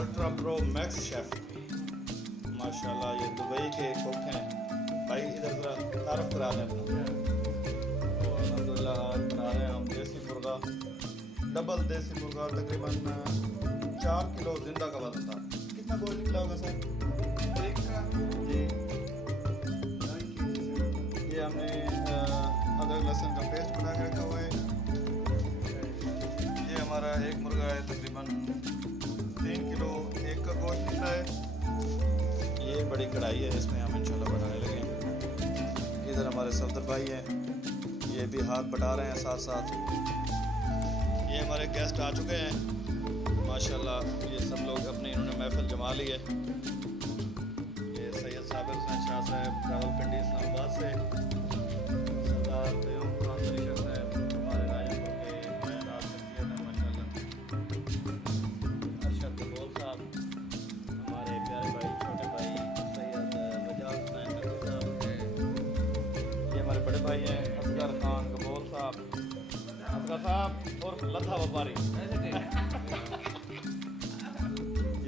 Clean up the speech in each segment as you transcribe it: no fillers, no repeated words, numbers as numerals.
Ultra pro max chef माशाल्लाह, ये Dubai के कुक हैं भाई। इधर ज़रा तारफ़ करा दें अपना। तो अल्हम्दुलिल्लाह आज बना रहे हैं हम देसी मुर्गा, डबल देसी मुर्गा, तकरीबन 4 किलो जिंदा का वजन था। कितना गोश्त निकला होगा सर? जी, ये हमने अदरक लहसुन का पेस्ट बना के रखा हुआ है। ये हमारा एक मुर्गा है, तकरीबन 3 किलो एक का गोश्त निकला है। ये बड़ी कढ़ाई है, इसमें हम इंशाल्लाह बनाने लगे। इधर हमारे सफदर भाई हैं, ये भी हाथ बटा रहे हैं साथ साथ। ये हमारे गेस्ट आ चुके हैं माशाल्लाह, ये सब लोग अपनी इन्होंने महफिल जमा ली है। ये सैयद साबिर हुसैन शाह साहब रावलपिंडी इस्लामाबाद से, सरदार तय्यूब खान तरीका साहब हमारे राजपुर के तैनात शख्सियत हैं माशाल्लाह, अरशद कबूल साहब हमारे प्यारे भाई, छोटे भाई सैयद वजाद हुसैन नकवी साहब, ये हमारे बड़े भाई हैं असगर खान कबूल साहब, असगर साहब और लद्दा व्यापारी।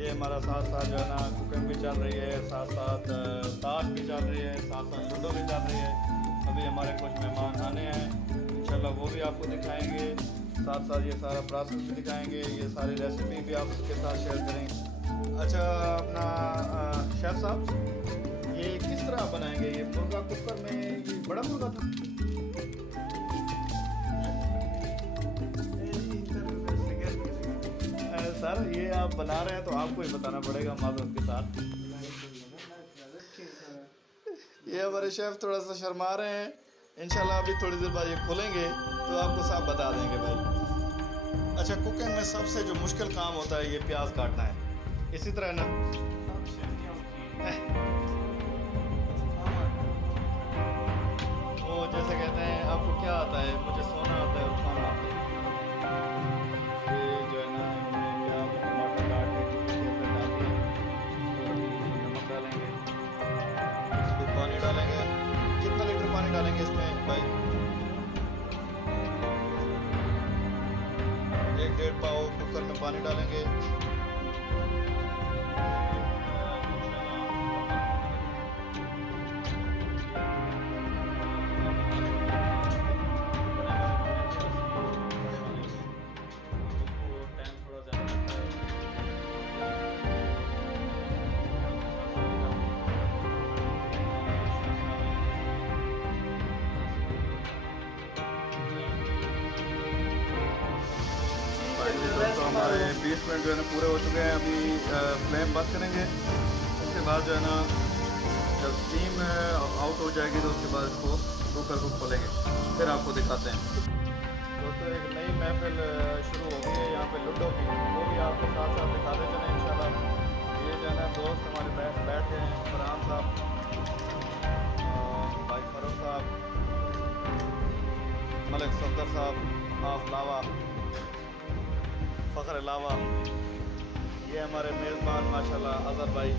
ये हमारा साथ साथ जो है ना कुकिंग भी चल रही है, साथ साथ ताश भी चल रही है, साथ साथ लूडो भी चल रही है। अभी हमारे कुछ मेहमान आने हैं, इंशाल्लाह वो भी आपको दिखाएंगे, साथ साथ ये सारा प्रोसेस भी दिखाएंगे, ये सारी रेसिपी भी आप उसके साथ शेयर करेंगे। अच्छा अपना शेफ़ साहब, ये किस तरह बनाएंगे? ये मुर्गा कुकर में, ये बड़ा मुर्गा था? सर ये आप बना रहे हैं तो आपको ही बताना पड़ेगा माजरत के साथ। ये हमारे शेफ थोड़ा सा शर्मा रहे हैं, इंशाल्लाह अभी थोड़ी देर बाद ये खोलेंगे तो आपको सब बता देंगे भाई। अच्छा, कुकिंग में सबसे जो मुश्किल काम होता है ये प्याज काटना है, इसी तरह ना। वो जैसे कहते हैं आपको क्या आता है, मुझे सोना आता है और खाना आता है। पानी डालेंगे, कितना लीटर पानी डालेंगे इसमें भाई? 1-1.5 पाव कुकर में पानी डालेंगे। तो हमारे 20 मिनट जो है ना पूरे हो चुके हैं। अभी फ्लेम बंद करेंगे, उसके बाद जो है ना जब स्टीम आउट हो जाएगी तो उसके बाद इसको कुकर को खोलेंगे, फिर आपको दिखाते हैं। दोस्तों एक नई महफिल शुरू हो गई है यहाँ पे लूडो की, वो भी आपके साथ साथ दिखाते चलें इंशाल्लाह। ये जो है ना दोस्त हमारे बैठे हैं, फरहान साहब, भाई फरूख साहब, मलिक सफदर साहब, आफलावा, फ़खर अलावा, ये हमारे मेज़बान माशाल्लाह अज़हर भाई।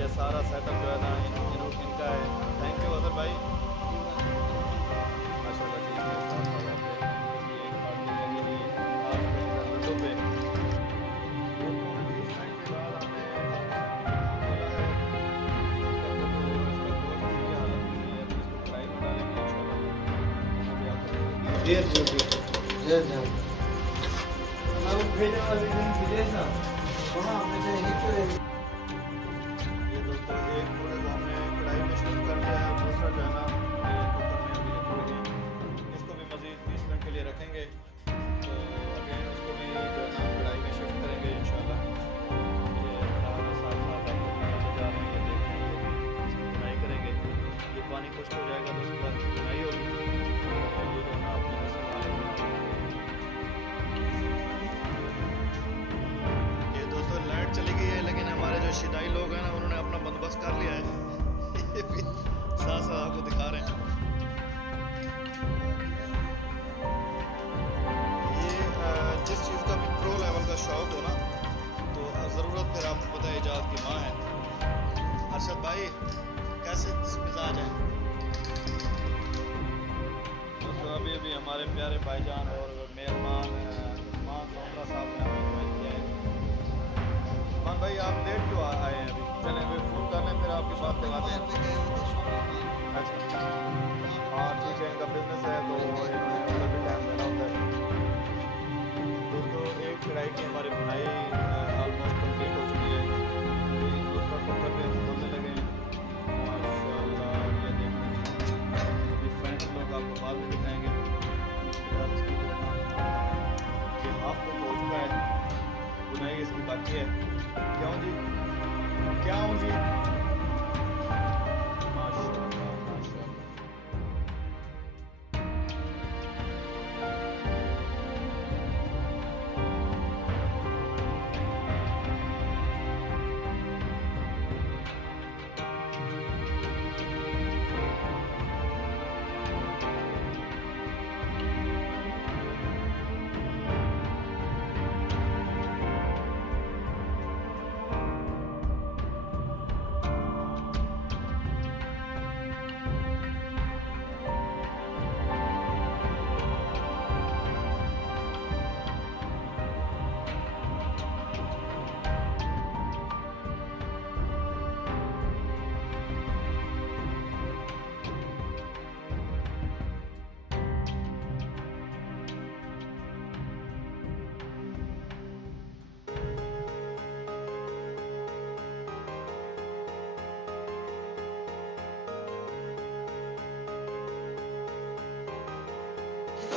ये सारा सेटअप जो है ना इनका है। थैंक यू अज़हर भाई माशाल्लाह जी। भेजने वाले दिन विदेश ना सोना हमने चाहिए। ये दोस्तों एक पूरे को हमने कढ़ाई में शिफ्ट कर दिया है, दूसरा जो है ना कुकर में अभी रखेंगे, इसको भी मज़ीद 20 मिनट के लिए रखेंगे। तो अगेन उसको भी जो है ना कढ़ाई में शिफ्ट करेंगे इंशाल्लाह। ये हमारे साथ साथ आप लोग जा रहे हैं, ये देख रहे हैं, ये भी इसकी बुनाई करेंगे। ये पानी खुश्क हो जाएगा तो उसके बाद बुनाई होगी। ये जो है ना आपकी लाइट चली गई है, लेकिन हमारे जो शिदाई लोग हैं ना उन्होंने अपना बंदोबस्त कर लिया है। ये भी साथ साथ आपको दिखा रहे हैं। ये जिस चीज़ का भी प्रो लेवल का शौक हो ना, तो ज़रूरत फिर आपको पता है इजाज़त की माँ है। अरशद भाई कैसे मिजाज है? तो अभी अभी हमारे प्यारे भाईजान और मेहमान उस्मान सोमरा साहब ने हमें ज्वाइन किया है। मान भाई आप लेट क्यों आए हैं अभी? चलें अभी फ़ोन कर लें, फिर आपकी बात लगाते हैं। अच्छा, हाँ ठीक है, इनका बिजनेस है तो इन्होंने उधर भी टाइम देना होता है। दोस्तों एक कढ़ाई की हमारी बुनाई ऑलमोस्ट कंप्लीट हो चुकी है। अभी दूसरा कुकर भी हम खोलने लगे हैं। माशाल्लाह, ये देखते हैं, अभी फाइनल लोग आपको बाद में दिखाएंगे। फिलहाल इसकी जो है ना, ये हाफ कुक हो चुका है, बुनाई इसकी बाकी है। क्यों जी, क्या हूँ जी? माशाल्लाह माशाल्लाह।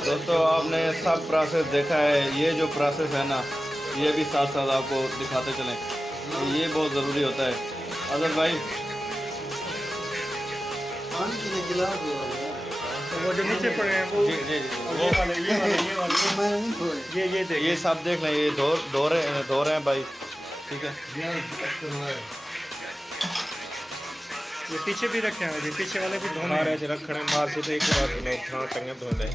दोस्तों आपने सब प्रोसेस देखा है, ये जो प्रोसेस है ना, ये भी साथ साथ आपको दिखाते चलें, तो ये बहुत ज़रूरी होता है। अदर भाई वो जो नीचे पड़े हैं वो जी जी जी, ये वाले ये देखिए ये सब देख लें, ये धो रहे हैं भाई, ठीक है। ये पीछे भी रखे हैं, ये पीछे वाले भी धोने मारे हैं। च रखने मार से तो एक बार नहीं थां टंगे धोंदे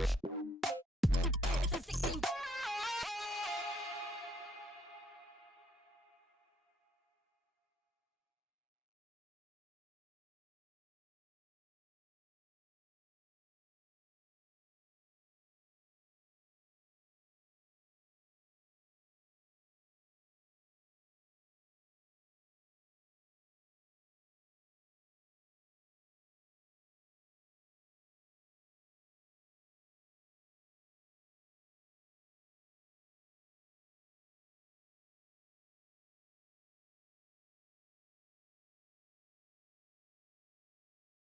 Yeah.